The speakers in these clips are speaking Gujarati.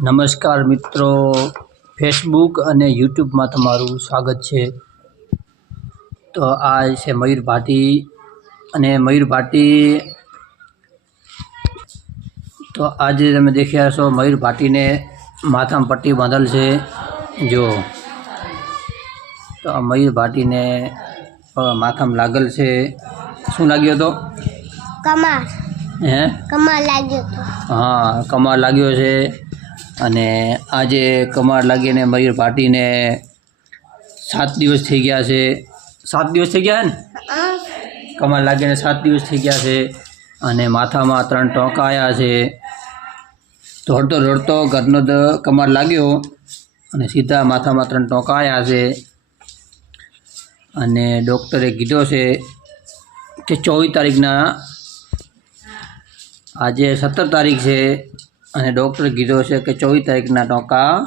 નમસ્કાર મિત્રો. ફેસબુક અને યુટ્યુબમાં તમારું સ્વાગત છે. તો આ છે મયુર ભાટી અને મયુર ભાટી તો આજે તમે દેખ્યા છો મયુર ભાટીને માથામાં પટ્ટી બાંધેલ છે. જો. તો આ મયુર ભાટીને માથામાં લાગેલ છે. શું લાગ્યો હતો? કમાર હે? કમાર લાગ્યો હા કમાર લાગ્યો છે. અને આજે કમાર લાગીને મયુર પાટીને સાત દિવસ થઈ ગયા છે. સાત દિવસ થઈ ગયા ને? કમાર લાગીને સાત દિવસ થઈ ગયા છે અને માથામાં ત્રણ ટોંકા આવ્યા છે. દોડતો દોડતો ઘરનો કમાર લાગ્યો અને સીધા માથામાં ત્રણ ટોંકા આવ્યા છે. અને ડૉક્ટરે કીધો છે કે ચોવીસ તારીખના આજે સત્તર તારીખ છે. અને ડૉક્ટર કીધો છે કે ચોવીસ તારીખના ટોંકા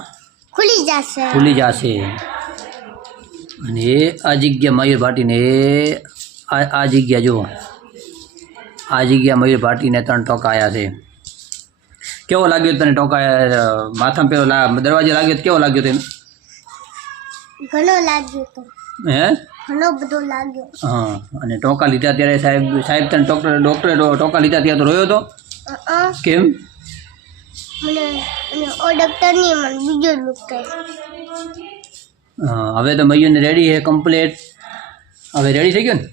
ખુલી જશે. ખુલી જશે. અને એ આ જગ્યા મયુર ભાટીને એ આ આ જગ્યા જુઓ. આ જગ્યા મયુર ભાટીને ત્રણ ટોંકા આવ્યા છે. કેવો લાગ્યો તને ટોંકા માથામાં પેલો લા- દરવાજે લાગ્યો કેવો લાગ્યો તને? ઘણો લાગ્યો તો. હે? ઘણો બધો લાગ્યો. હા અને ટોંકા લીધા ત્યારે સાહેબ સાહેબ તને ડૉક્ટર ડોક્ટરે ટોંકા લીધા ત્યારે તો રોયો હતો કેમ? મને અને ઓ ડોક્ટરની મને બીજો ડોક્ટર હા, હવે તો મયુરને રેડી છે કમ્પ્લીટ હવે રેડી થઈ ગયો ને?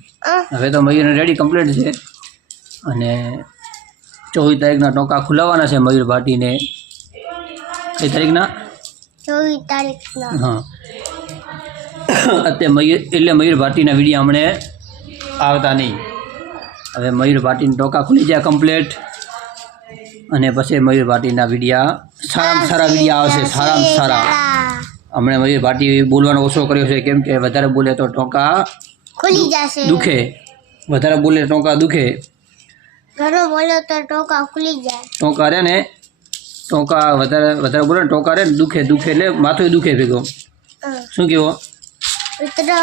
હવે તો મયુરને રેડી કમ્પ્લીટ છે. અને ચોવીસ તારીખના ટોંકા ખુલાવવાના છે મયુર ભાટીને. કઈ તારીખના? ચોવીસ તારીખના. હા. અત્યારે મયુર એટલે મયુર ભાટીના વીડિયો હમણે આવતા નહીં. હવે મયુર ભાટીની ટોંકા ખુલી જાય કમ્પ્લીટ અને પછી મયુર ભાટીના વિડીયા. સારામાં સારા વિડીયા આવશે સારામાં સારા. હમણાં મયુર ભાટી બોલવાનો ઓછો કર્યો છે કેમ કે વધારે બોલે તો ટોંકા ખુલી જશે. દુખે. વધારે બોલે ટોંકા દુખે. ઘણો બોલે તો ટોંકા ખુલી જાય. ટોંકા રહે ને ટોંકા વધારે વધારે બોલે ટોંકા રે ને દુખે દુખે એટલે માથું દુખે ભેગો. શું કહેવો મિત્રો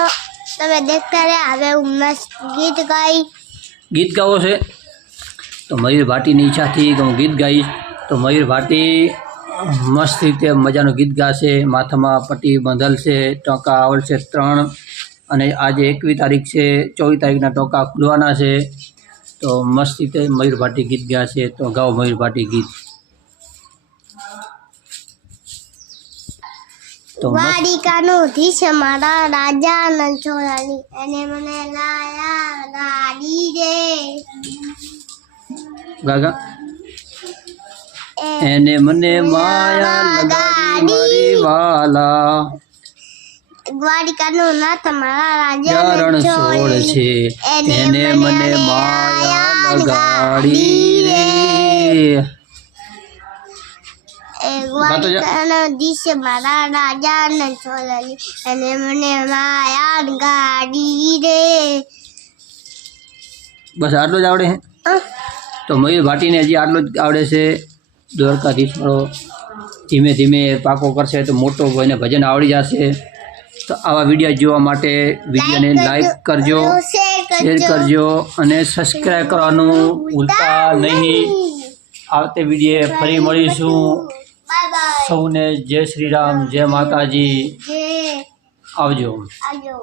તમે દેખતા રહ્યા હવે હું મસ્ત ગીત ગાઈ. ગીત ગાવો છે. તો મયુર ભાટીની ઈચ્છાથી હું ગીત ગાઈશ. તો મયુર ભાટી મસ્ત રીતે મજાનું ગીત ગાશે, માથામાં પટ્ટી બંધલશે, ટોંકા આવડશે ત્રણ અને આજે એકવીસ તારીખ છે, ચોવીસ તારીખના ટોંકા ખુલવાના છે. તો મસ્ત રીતે મયુર ભાટી ગીત ગાશે, તો ગાઓ મયુર ભાટી ગીત. તો રાજા નંચોરાની મને લાયા રાડી રે. ગાગા એ એને મને માયા લગાડી મારી વાલા દ્વારિકાનો નાથ મારા રાજા ચરણ સોળ છે એને મને માયા લગાડી રે એ ગાતો જા. દ્વારિકાનો ધીશ મારા રાજા નંચોરાની એને મને માયા ગાડી રે બસ આટલું જ આવડે છે અહ, તો મયુર ભાટીને હજી આટલું જ આવડે છે. દ્વારકાધીશ વાળો ધીમે ધીમે પાકો કરશે તો મોટો એને ભજન આવડી જશે. તો આવા વીડિયો જોવા માટે વિડીયોને લાઈક કરજો શેર કરજો અને સબસ્ક્રાઈબ કરવાનું ભૂલતા નહીં. આવતે વીડિયો ફરી મળીશું. સૌને જય શ્રી રામ જય માતાજી. આવજો. આવજો.